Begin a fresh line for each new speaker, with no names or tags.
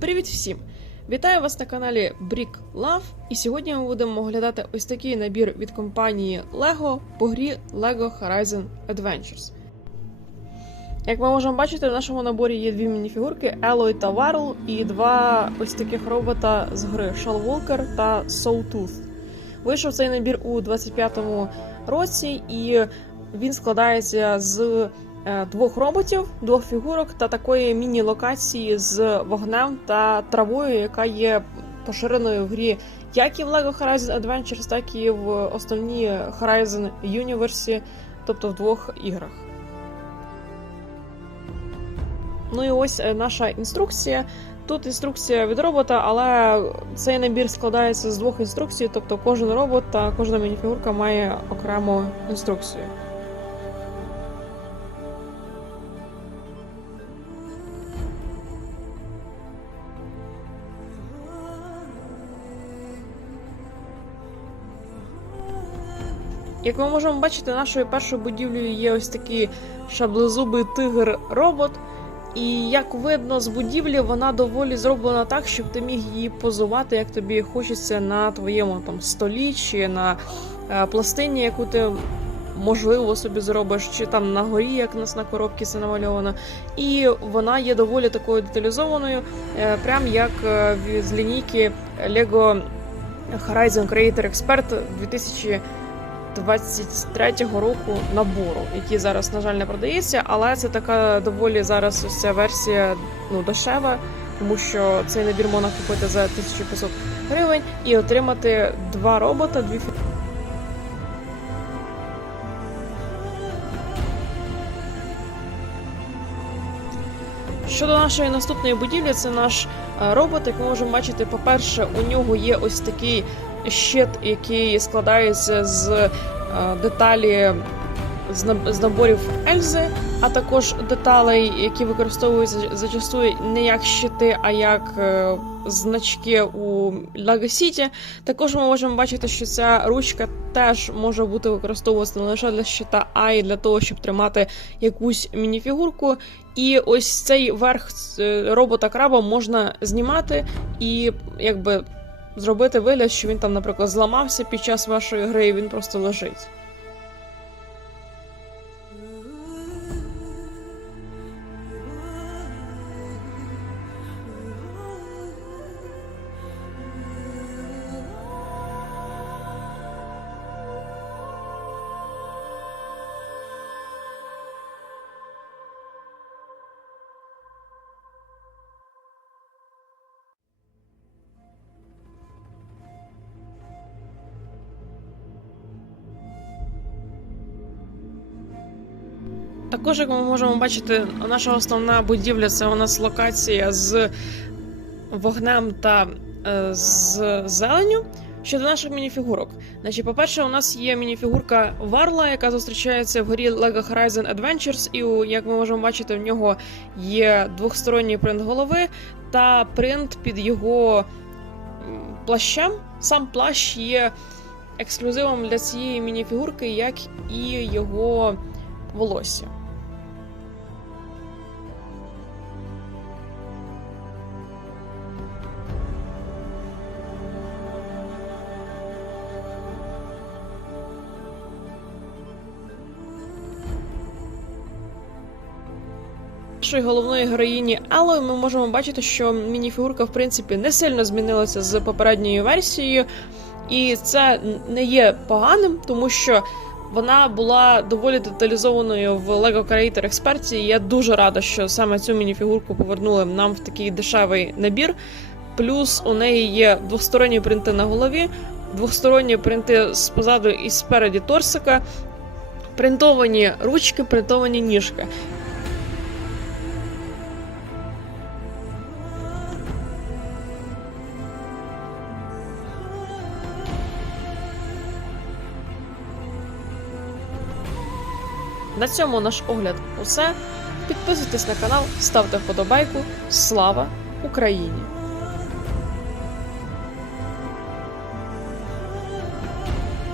Привіт всім! Вітаю вас на каналі Brick Love, і сьогодні ми будемо оглядати ось такий набір від компанії LEGO по грі LEGO Horizon Adventures. Як ми можемо бачити, в нашому наборі є дві мініфігурки Eloy та Varl і два ось таких робота з гри Walker та Sawtooth. Вийшов цей набір у 25-му році, і він складається з двох роботів, двох фігурок та такої міні-локації з вогнем та травою, яка є поширеною в грі як і в LEGO Horizon Adventures, так і в основній Horizon Universe, тобто в двох іграх. Ну і ось е, наша інструкція. Тут інструкція від робота, але цей набір складається з двох інструкцій, тобто кожен робот та кожна мініфігурка має окрему інструкцію. Як ми можемо бачити, нашою першою будівлею є ось такий шаблезубий тигр-робот. І як видно з будівлі, вона доволі зроблена так, щоб ти міг її позувати, як тобі хочеться на твоєму там столі чи на е, пластині, яку ти можливо собі зробиш, чи там на горі, як у нас на коробці це намальовано. І вона є доволі такою деталізованою, е, прям як е, з лінійки Lego Horizon Creator Expert 2000 23-го року набору, який зараз, на жаль, не продається, але це така доволі зараз ось ця версія ну, дешева, тому що цей набір можна купити за 1500 гривень і отримати два робота, дві Щодо нашої наступної будівлі, це наш е, робот. Як ми можемо бачити, по-перше, у нього є ось такий щит, який складається з е, деталі з наборів Ельзи, а також деталей, які використовуються зачасту не як щити, а як е, значки у Lego City. Також ми можемо бачити, що ця ручка теж може бути використовуватися не лише для щита, а й для того, щоб тримати якусь мініфігурку. І ось цей верх е, робота краба можна знімати і якби зробити вигляд, що він там, наприклад, зламався під час вашої гри, і він просто лежить. Також, як ми можемо бачити, наша основна будівля це у нас локація з вогнем та е, з зеленю. Щодо наших мініфігурок. Значить, по-перше, у нас є мініфігурка Варла, яка зустрічається в грі LEGO Horizon Adventures, і як ми можемо бачити, в нього є двохсторонній принт голови та принт під його плащем. Сам плащ є ексклюзивом для цієї мініфігурки, як і його волосся. Нашої головної героїні Елою ми можемо бачити, що мініфігурка в принципі не сильно змінилася з попередньою версією, і це не є поганим, тому що вона була доволі деталізованою в Lego Creator Expert, і я дуже рада, що саме цю мініфігурку повернули нам в такий дешевий набір. Плюс у неї є двосторонні принти на голові, двосторонні принти спозаду і спереді торсика, принтовані ручки, принтовані ніжки. На цьому наш огляд усе. Підписуйтесь на канал, ставте вподобайку. Слава Україні!